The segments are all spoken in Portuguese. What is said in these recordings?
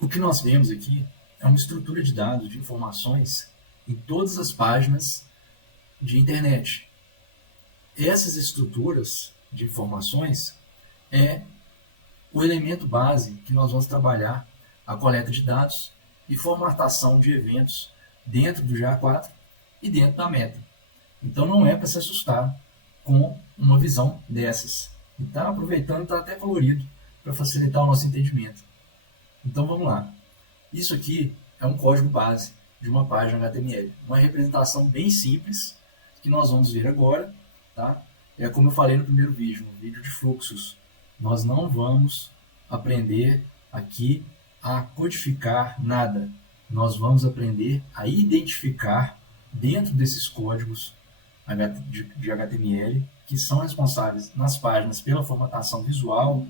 O que nós vemos aqui é uma estrutura de dados, de informações em todas as páginas de internet. Essas estruturas de informações é o elemento base que nós vamos trabalhar a coleta de dados e formatação de eventos dentro do GA4 e dentro da Meta. Então não é para se assustar com uma visão dessas. E está aproveitando, está até colorido para facilitar o nosso entendimento. Então vamos lá. Isso aqui é um código base de uma página HTML. Uma representação bem simples que nós vamos ver agora. Tá? É como eu falei no primeiro vídeo, no vídeo de fluxos. Nós não vamos aprender aqui a codificar nada. Nós vamos aprender a identificar dentro desses códigos de HTML que são responsáveis nas páginas pela formatação visual,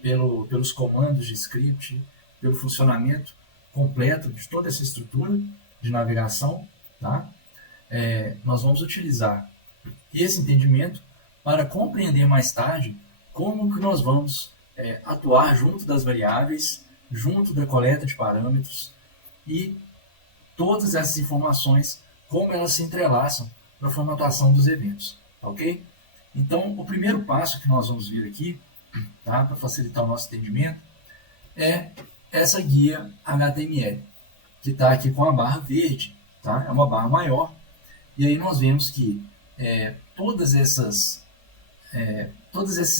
pelos comandos de script, pelo funcionamento completo de toda essa estrutura de navegação. Tá? Nós vamos utilizar esse entendimento para compreender mais tarde como que nós vamos atuar junto das variáveis, junto da coleta de parâmetros e todas essas informações, como elas se entrelaçam para a formatação dos eventos. Ok? Então, o primeiro passo que nós vamos ver aqui, tá, para facilitar o nosso entendimento, é essa guia HTML, que está aqui com a barra verde, tá? É uma barra maior, e aí nós vemos que todos esses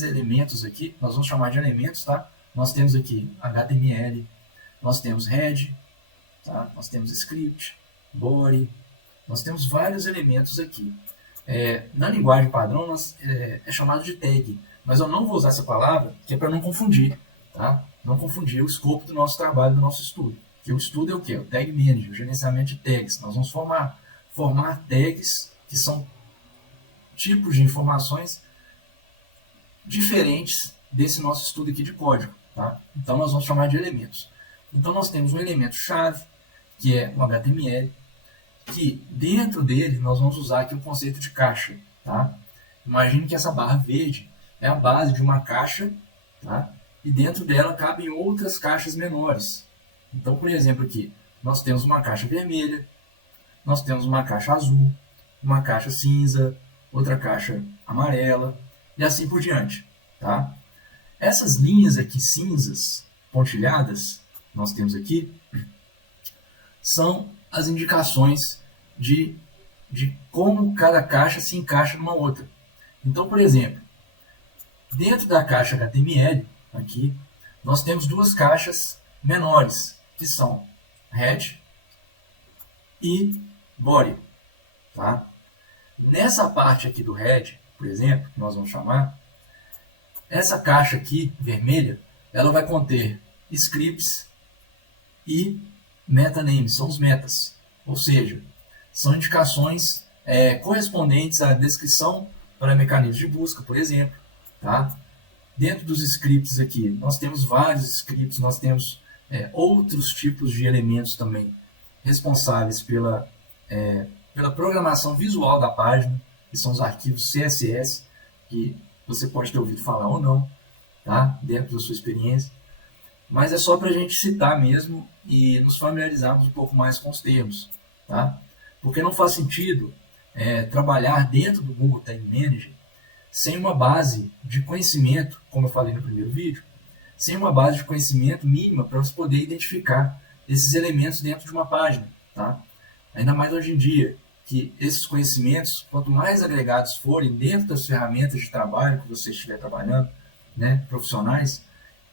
elementos aqui, nós vamos chamar de elementos, tá? Nós temos aqui HTML, nós temos head, tá? Nós temos script, body, nós temos vários elementos aqui. Na linguagem padrão é chamado de tag, mas eu não vou usar essa palavra, que é para não confundir, tá? Não confundir o escopo do nosso trabalho, do nosso estudo. Que o estudo é o quê? O Tag Manager, o gerenciamento de tags. Nós vamos formar tags, que são tipos de informações diferentes desse nosso estudo aqui de código. Tá? Então nós vamos chamar de elementos. Então nós temos um elemento chave, que é o HTML, que dentro dele nós vamos usar aqui o conceito de caixa. Tá? Imagine que essa barra verde é a base de uma caixa, tá? E dentro dela cabem outras caixas menores. Então, por exemplo, aqui nós temos uma caixa vermelha, nós temos uma caixa azul, uma caixa cinza, outra caixa amarela e assim por diante. Tá? Essas linhas aqui cinzas, pontilhadas, nós temos aqui, são as indicações de como cada caixa se encaixa numa outra. Então, por exemplo, dentro da caixa HTML, aqui, nós temos duas caixas menores, que são head e body. Tá? Nessa parte aqui do head, por exemplo, que nós vamos chamar, essa caixa aqui, vermelha, ela vai conter scripts e metanames, são os metas. Ou seja, são indicações correspondentes à descrição para mecanismos de busca, por exemplo. Tá? Dentro dos scripts aqui, nós temos vários scripts, nós temos outros tipos de elementos também responsáveis pela programação visual da página, que são os arquivos CSS, que você pode ter ouvido falar ou não, tá? Dentro da sua experiência. Mas é só para a gente citar mesmo e nos familiarizarmos um pouco mais com os termos. Tá? Porque não faz sentido trabalhar dentro do Google Tag Manager sem uma base de conhecimento, como eu falei no primeiro vídeo, sem uma base de conhecimento mínima para você poder identificar esses elementos dentro de uma página. Tá? Ainda mais hoje em dia, que esses conhecimentos, quanto mais agregados forem dentro das ferramentas de trabalho que você estiver trabalhando, né, profissionais,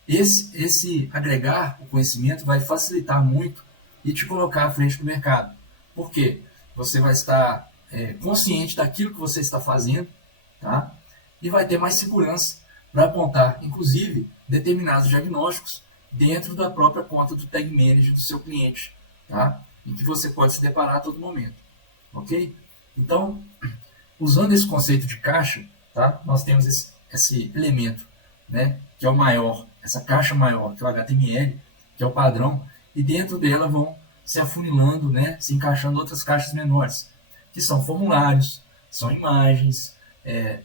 esse agregar o conhecimento vai facilitar muito e te colocar à frente do mercado. Por quê? Você vai estar consciente daquilo que você está fazendo, tá? E vai ter mais segurança para apontar, inclusive, determinados diagnósticos dentro da própria conta do Tag Manager do seu cliente, tá? Em que você pode se deparar a todo momento. Ok? Então, usando esse conceito de caixa, tá? Nós temos esse elemento, né, que é o maior, essa caixa maior, que é o HTML, que é o padrão, e dentro dela vão se afunilando, né, se encaixando outras caixas menores, que são formulários, são imagens,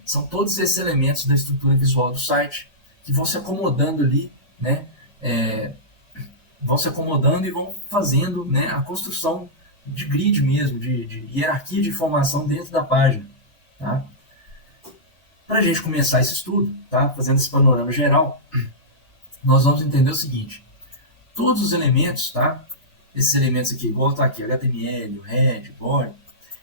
são todos esses elementos da estrutura visual do site que vão se acomodando ali, né, vão se acomodando e vão fazendo, né, a construção de grid mesmo, de hierarquia de informação dentro da página. Tá? Para a gente começar esse estudo, tá, fazendo esse panorama geral, nós vamos entender o seguinte: todos os elementos, tá, esses elementos aqui, igual está aqui, HTML, o head, body,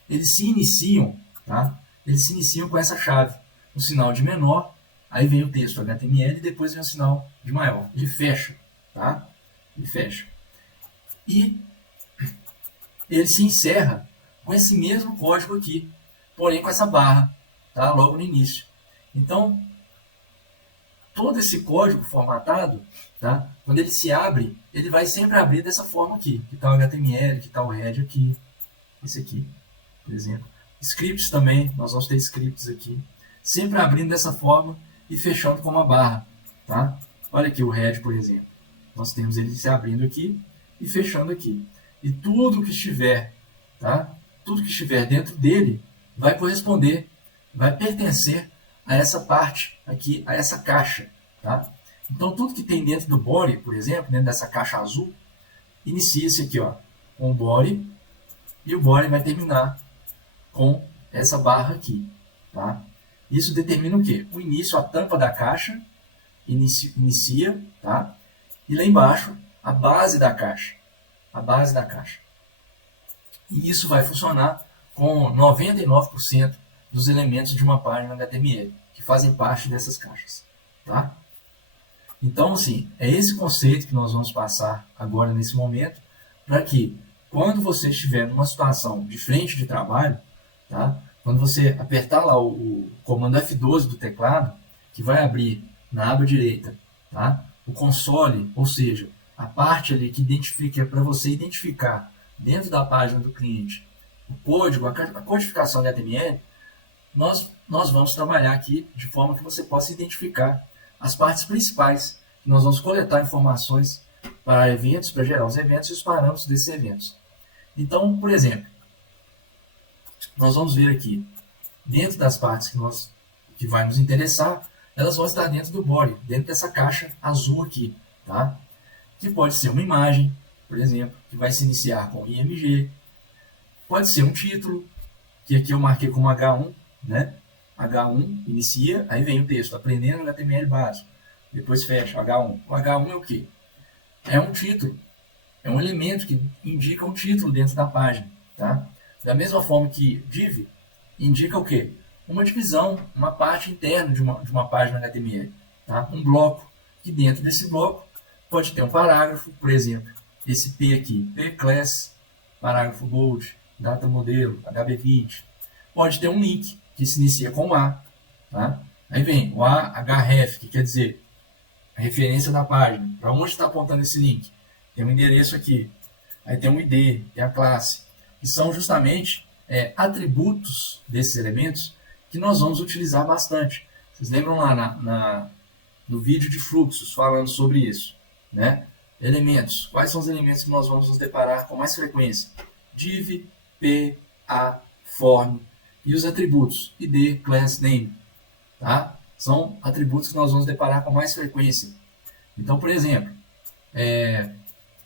eles se iniciam, tá, eles se iniciam com essa chave, um sinal de menor, aí vem o texto HTML e depois vem o sinal de maior. Ele fecha, tá? Ele fecha. E ele se encerra com esse mesmo código aqui, porém com essa barra, tá? Logo no início. Então, todo esse código formatado, tá? Quando ele se abre, ele vai sempre abrir dessa forma aqui, que está o HTML, que está o head aqui, esse aqui, por exemplo. Scripts também, nós vamos ter scripts aqui, sempre abrindo dessa forma e fechando com uma barra, tá? Olha aqui o head, por exemplo. Nós temos ele se abrindo aqui e fechando aqui. E tudo que estiver, tá? Tudo que estiver dentro dele vai corresponder, vai pertencer a essa parte aqui, a essa caixa, tá? Então tudo que tem dentro do body, por exemplo, dentro dessa caixa azul, inicia-se aqui, ó, com o body, e o body vai terminar com essa barra aqui, tá? Isso determina o quê? O início, a tampa da caixa inicia, tá? E lá embaixo, a base da caixa. A base da caixa. E isso vai funcionar com 99% dos elementos de uma página HTML, que fazem parte dessas caixas, tá? Então, assim, é esse conceito que nós vamos passar agora nesse momento, para que, quando você estiver numa situação de frente de trabalho, tá? Quando você apertar lá o comando F12 do teclado, que vai abrir na aba direita, tá? O console, ou seja, a parte ali que identifica, para você identificar dentro da página do cliente o código, a codificação de HTML, nós vamos trabalhar aqui de forma que você possa identificar as partes principais. Nós vamos coletar informações para eventos, para gerar os eventos e os parâmetros desses eventos. Então, por exemplo, nós vamos ver aqui, dentro das partes que vai nos interessar, elas vão estar dentro do body, dentro dessa caixa azul aqui, tá? Que pode ser uma imagem, por exemplo, que vai se iniciar com IMG, pode ser um título, que aqui eu marquei como H1, né? H1 inicia, aí vem o texto, aprendendo HTML básico, depois fecha, H1. O H1 é o quê? É um título, é um elemento que indica um título dentro da página, tá? Da mesma forma que div indica o quê? Uma divisão, uma parte interna de uma página HTML, tá? Um bloco, que dentro desse bloco pode ter um parágrafo, por exemplo, esse P aqui, P class, parágrafo bold, data modelo, HB20. Pode ter um link, que se inicia com A, tá? Aí vem o ahref, que quer dizer a referência da página. Para onde está apontando esse link? Tem um endereço aqui. Aí tem um ID, tem a classe, que são justamente atributos desses elementos que nós vamos utilizar bastante. Vocês lembram lá no vídeo de fluxos falando sobre isso, né? Elementos. Quais são os elementos que nós vamos nos deparar com mais frequência? Div, P, A, form e os atributos ID, class, name, tá? São atributos que nós vamos deparar com mais frequência. Então, por exemplo,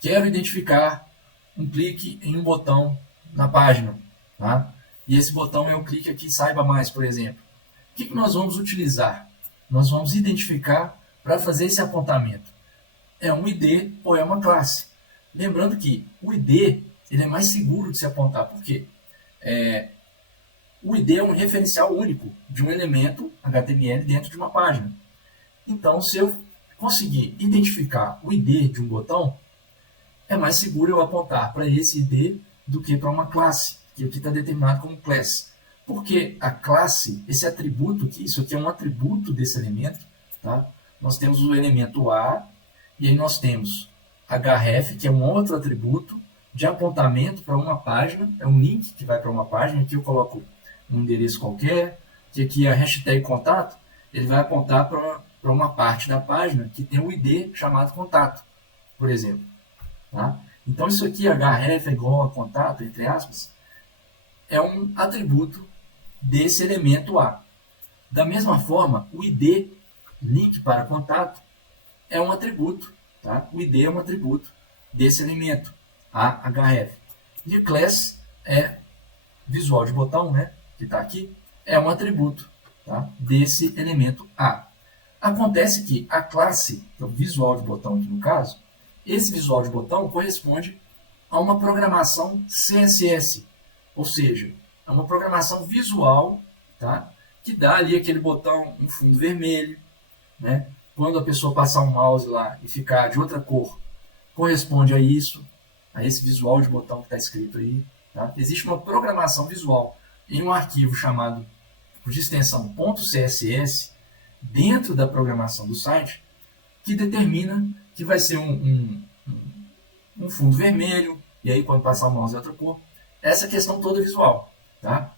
quero identificar um clique em um botão na página, tá? E esse botão é o clique aqui, saiba mais, por exemplo. O que nós vamos utilizar? Nós vamos identificar para fazer esse apontamento. É um ID ou é uma classe? Lembrando que o ID ele é mais seguro de se apontar. Por quê? O ID é um referencial único de um elemento HTML dentro de uma página. Então, se eu conseguir identificar o ID de um botão, é mais seguro eu apontar para esse ID do que para uma classe, que aqui está determinado como class. Porque a classe, esse atributo aqui, isso aqui é um atributo desse elemento, tá? Nós temos o elemento A, e aí nós temos href, que é um outro atributo de apontamento para uma página, é um link que vai para uma página, aqui eu coloco um endereço qualquer, que aqui a hashtag contato, ele vai apontar para uma parte da página que tem um ID chamado contato, por exemplo. Tá? Então isso aqui, href é igual a contato, entre aspas, é um atributo desse elemento A. Da mesma forma, o id, link para contato, é um atributo. Tá? O id é um atributo desse elemento, a href. E class é visual de botão, né, que está aqui, é um atributo, tá, desse elemento A. Acontece que a classe, que é o visual de botão aqui no caso, esse visual de botão corresponde a uma programação CSS, ou seja, é uma programação visual, tá, que dá ali aquele botão um fundo vermelho, né? Quando a pessoa passar o mouse lá e ficar de outra cor, corresponde a isso, a esse visual de botão que está escrito aí. Tá? Existe uma programação visual em um arquivo chamado de extensão .css dentro da programação do site que determina que vai ser um fundo vermelho, e aí quando passar o mouse é outra cor. Essa questão toda visual. Tá?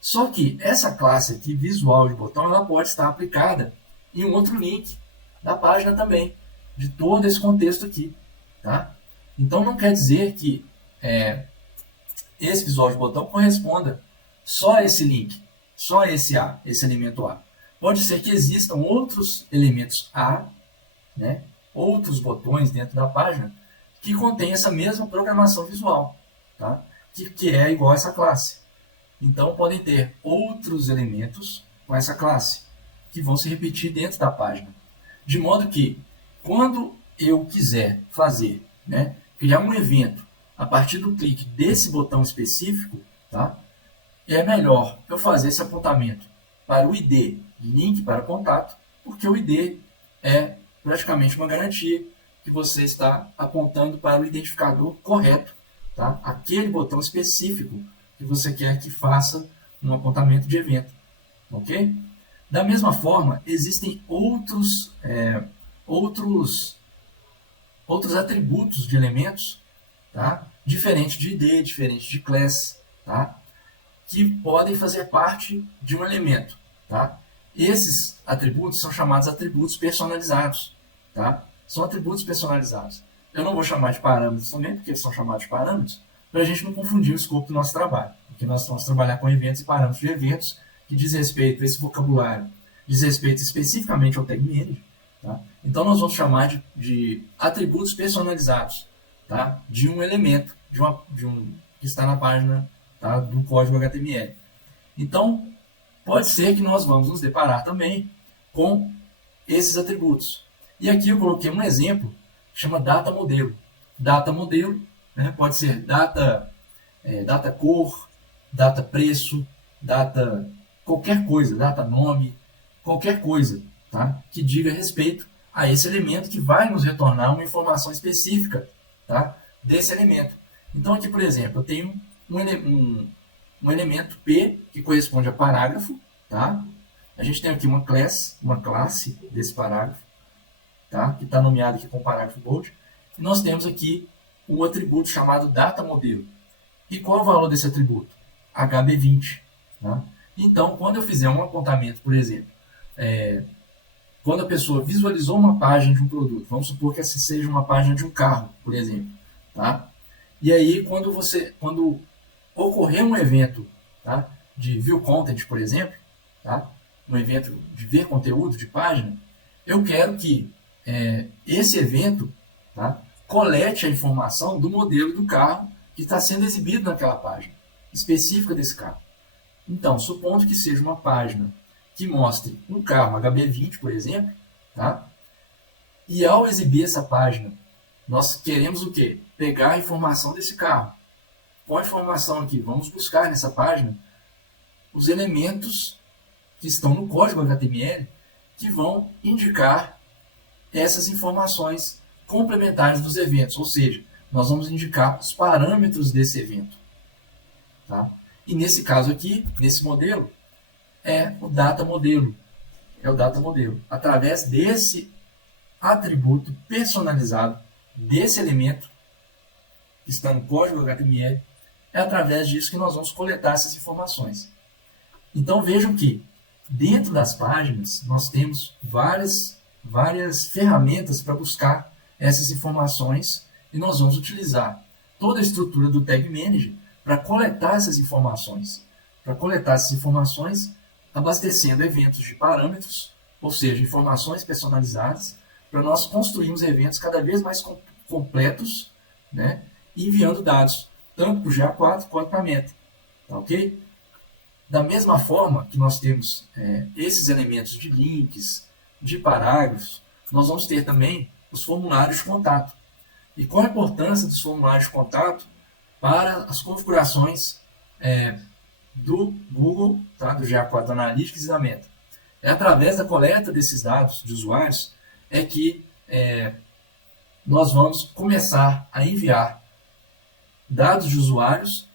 Só que essa classe aqui, visual de botão, ela pode estar aplicada em um outro link da página também, de todo esse contexto aqui. Tá? Então não quer dizer que esse visual de botão corresponda só a esse link, só a esse A, esse elemento A. Pode ser que existam outros elementos A, né, outros botões dentro da página que contêm essa mesma programação visual, tá? que é igual a essa classe. Então podem ter outros elementos com essa classe que vão se repetir dentro da página. De modo que, quando eu quiser fazer, né, criar um evento a partir do clique desse botão específico, tá, é melhor eu fazer esse apontamento para o ID, link para contato, porque o ID é praticamente uma garantia que você está apontando para o identificador correto, tá, aquele botão específico que você quer que faça um apontamento de evento. Ok? Da mesma forma, existem outros atributos de elementos, tá? Diferente de ID, diferente de class, tá? Que podem fazer parte de um elemento. Tá? Esses atributos são chamados atributos personalizados. Tá? São atributos personalizados. Eu não vou chamar de parâmetros também, porque eles são chamados de parâmetros, para a gente não confundir o escopo do nosso trabalho. Porque nós vamos trabalhar com eventos e parâmetros de eventos que diz respeito a esse vocabulário, diz respeito especificamente ao tag manager. Tá? Então nós vamos chamar de atributos personalizados, tá? De um elemento que está na página, tá, do código HTML. Então, pode ser que nós vamos nos deparar também com esses atributos. E aqui eu coloquei um exemplo que chama data modelo. Data modelo, né, pode ser data cor, data preço, data qualquer coisa, data nome, qualquer coisa, tá, que diga respeito a esse elemento que vai nos retornar uma informação específica, tá, desse elemento. Então aqui, por exemplo, eu tenho um elemento P que corresponde a parágrafo, tá? A gente tem aqui uma classe desse parágrafo, tá? Que está nomeado aqui com parágrafo bold. E nós temos aqui um atributo chamado data modelo. E qual é o valor desse atributo? HB20. Tá? Então, quando eu fizer um apontamento, por exemplo, quando a pessoa visualizou uma página de um produto, vamos supor que essa seja uma página de um carro, por exemplo, tá? E aí, quando ocorrer um evento, tá, de view content, por exemplo, tá, um evento de ver conteúdo de página, eu quero que esse evento, tá, colete a informação do modelo do carro que está sendo exibido naquela página específica desse carro. Então, supondo que seja uma página que mostre um carro HB20, por exemplo, tá, e ao exibir essa página, nós queremos o quê? Pegar a informação desse carro. Qual a informação aqui? Vamos buscar nessa página os elementos que estão no código HTML que vão indicar essas informações complementares dos eventos. Ou seja, nós vamos indicar os parâmetros desse evento. Tá? E nesse caso aqui, nesse modelo, é o data modelo. É o data modelo. Através desse atributo personalizado desse elemento que está no código HTML, é através disso que nós vamos coletar essas informações. Então vejam que dentro das páginas nós temos várias ferramentas para buscar essas informações e nós vamos utilizar toda a estrutura do Tag Manager para coletar essas informações. Abastecendo eventos de parâmetros, ou seja, informações personalizadas, para nós construirmos eventos cada vez mais completos, né, e enviando dados, tanto para o GA4 quanto para a Meta. Tá, ok? Da mesma forma que nós temos esses elementos de links, de parágrafos, nós vamos ter também os formulários de contato. E qual a importância dos formulários de contato para as configurações do Google, tá? Do GA4 Analytics e da Meta? É através da coleta desses dados de usuários que nós vamos começar a enviar dados de usuários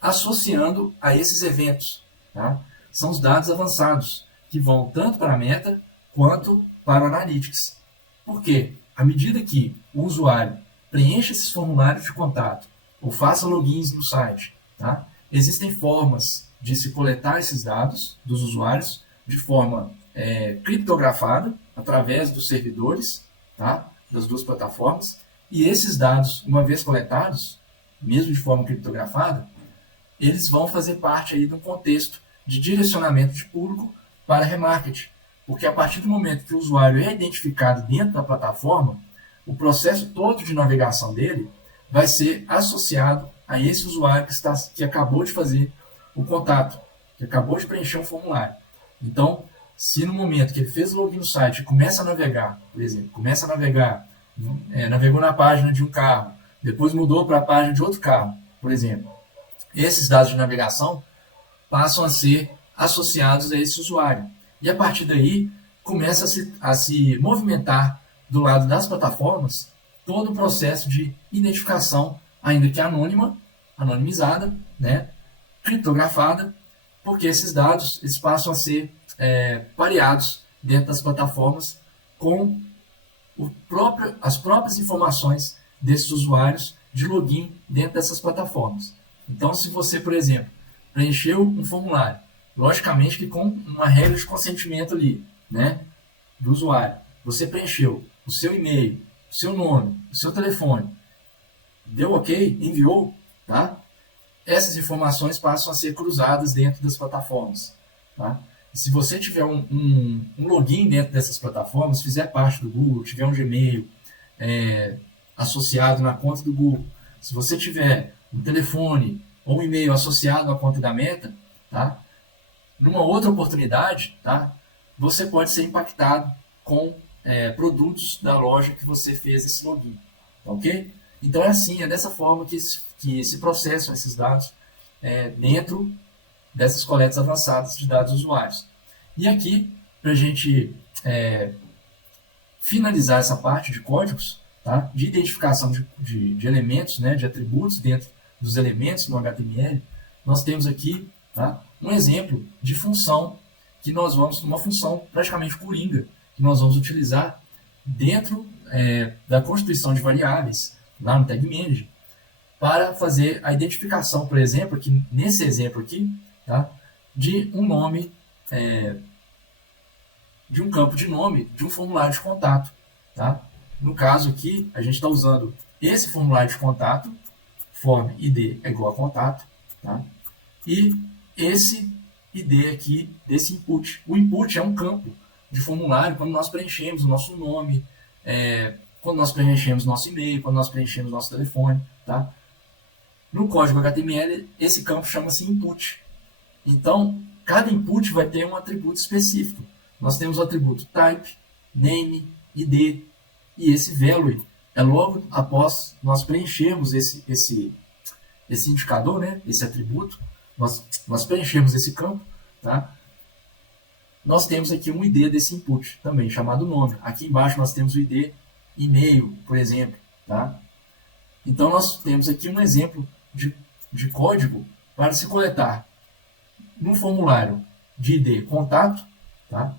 associando a esses eventos. Tá? São os dados avançados, que vão tanto para a Meta quanto para o Analytics. Por quê? À medida que o usuário preenche esses formulários de contato ou faça logins no site, tá? Existem formas de se coletar esses dados dos usuários de forma criptografada, através dos servidores, tá? Das duas plataformas, e esses dados, uma vez coletados, mesmo de forma criptografada, eles vão fazer parte aí de um contexto de direcionamento de público para remarketing. Porque a partir do momento que o usuário é identificado dentro da plataforma, o processo todo de navegação dele vai ser associado a esse usuário que acabou de fazer o contato, que acabou de preencher um formulário. Então, se no momento que ele fez o login no site e começa a navegar, por exemplo, navegou na página de um carro, depois mudou para a página de outro carro, por exemplo, esses dados de navegação passam a ser associados a esse usuário. E a partir daí, começa a se movimentar do lado das plataformas todo o processo de identificação, ainda que anonimizada, né, criptografada, porque esses dados eles passam a ser pareados dentro das plataformas com as próprias informações desses usuários de login dentro dessas plataformas. Então, se você, por exemplo, preencheu um formulário, logicamente que com uma regra de consentimento ali, né, do usuário, você preencheu o seu e-mail, o seu nome, o seu telefone, deu ok, enviou, tá? Essas informações passam a ser cruzadas dentro das plataformas, tá? E se você tiver um login dentro dessas plataformas, fizer parte do Google, tiver um Gmail associado na conta do Google, se você tiver um telefone ou um e-mail associado à conta da Meta, tá? Numa outra oportunidade, tá? Você pode ser impactado com produtos da loja que você fez esse login, ok? Então é dessa forma que se processam esses dados dentro dessas coletas avançadas de dados dos usuários. E aqui, para a gente finalizar essa parte de códigos, tá? De identificação de elementos, né? De atributos dentro dos elementos no HTML, nós temos aqui, tá? Um exemplo de função que nós vamos, uma função praticamente coringa, que nós vamos utilizar dentro da constituição de variáveis, lá no Tag Manager, para fazer a identificação, por exemplo, aqui, nesse exemplo aqui, tá? De um nome, de um campo de nome de um formulário de contato. Tá? No caso aqui, a gente está usando esse formulário de contato, form id é igual a contato, tá? E esse id aqui desse input. O input é um campo de formulário quando nós preenchemos o nosso nome, quando nós preenchemos nosso e-mail, quando nós preenchemos nosso telefone. Tá? No código HTML, esse campo chama-se input. Então, cada input vai ter um atributo específico. Nós temos o atributo type, name, id, e esse value é logo após nós preenchermos esse indicador, né? Esse atributo, nós preenchemos esse campo, tá? Nós temos aqui um id desse input, também chamado nome. Aqui embaixo nós temos o id e-mail, por exemplo. Tá? Então nós temos aqui um exemplo de código para se coletar no formulário de id contato, tá?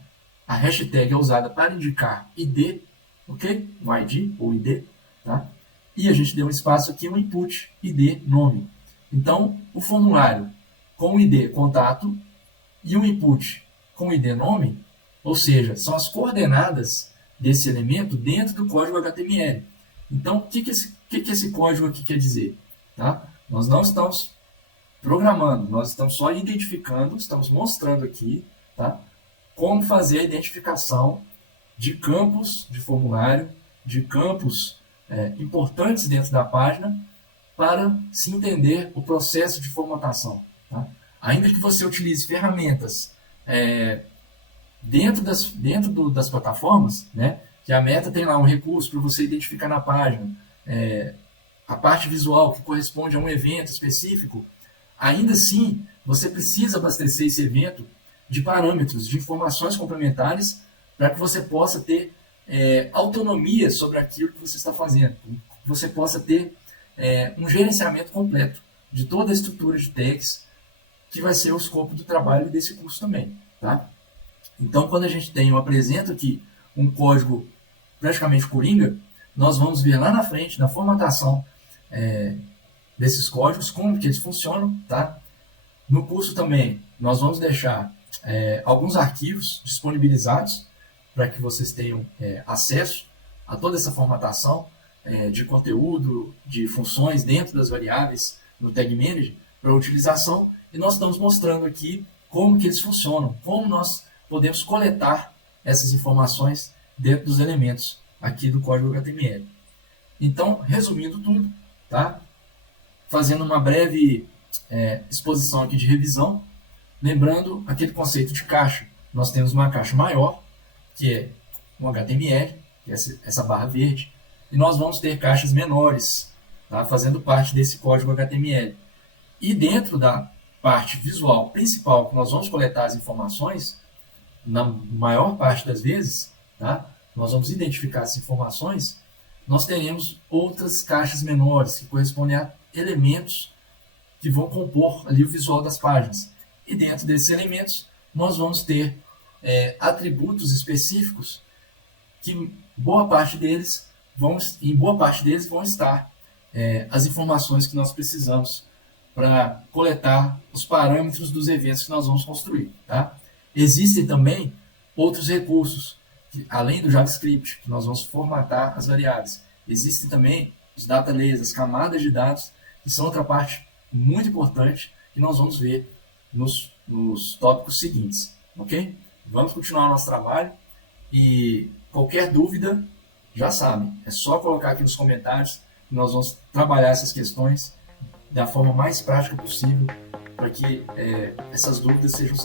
A hashtag é usada para indicar id, ok? Um ID ou id, tá? E a gente deu um espaço aqui, um input id nome. Então, o formulário com o id contato e o input com o id nome, ou seja, são as coordenadas desse elemento dentro do código HTML. Então, o que esse código aqui quer dizer? Tá? Nós não estamos programando, nós estamos só identificando, estamos mostrando aqui, tá? Como fazer a identificação de campos de formulário, de campos importantes dentro da página, para se entender o processo de formatação. Tá? Ainda que você utilize ferramentas dentro das plataformas, né, que a Meta tem lá um recurso para você identificar na página a parte visual que corresponde a um evento específico, ainda assim você precisa abastecer esse evento de parâmetros, de informações complementares para que você possa ter autonomia sobre aquilo que você está fazendo, que você possa ter um gerenciamento completo de toda a estrutura de tags, que vai ser o escopo do trabalho desse curso também. Tá? Então, quando a gente eu apresento aqui um código praticamente coringa, nós vamos ver lá na frente, na formatação desses códigos, como que eles funcionam. Tá? No curso também, nós vamos deixar alguns arquivos disponibilizados para que vocês tenham acesso a toda essa formatação de conteúdo, de funções dentro das variáveis no Tag Manager para utilização, e nós estamos mostrando aqui como que eles funcionam, como nós podemos coletar essas informações dentro dos elementos aqui do código HTML. Então, resumindo tudo, tá? Fazendo uma breve exposição aqui de revisão, lembrando aquele conceito de caixa. Nós temos uma caixa maior, que é um HTML, que é essa barra verde, e nós vamos ter caixas menores, tá? Fazendo parte desse código HTML. E dentro da parte visual principal, que nós vamos coletar as informações, na maior parte das vezes, tá? Nós vamos identificar essas informações, nós teremos outras caixas menores, que correspondem a elementos que vão compor ali o visual das páginas. E dentro desses elementos, nós vamos ter atributos específicos que em boa parte deles vão estar as informações que nós precisamos para coletar os parâmetros dos eventos que nós vamos construir. Tá? Existem também outros recursos, além do JavaScript, que nós vamos formatar as variáveis. Existem também os data layers, as camadas de dados, que são outra parte muito importante que nós vamos ver nos tópicos seguintes. Ok? Vamos continuar o nosso trabalho e qualquer dúvida, já sabem, é só colocar aqui nos comentários que nós vamos trabalhar essas questões da forma mais prática possível para que essas dúvidas sejam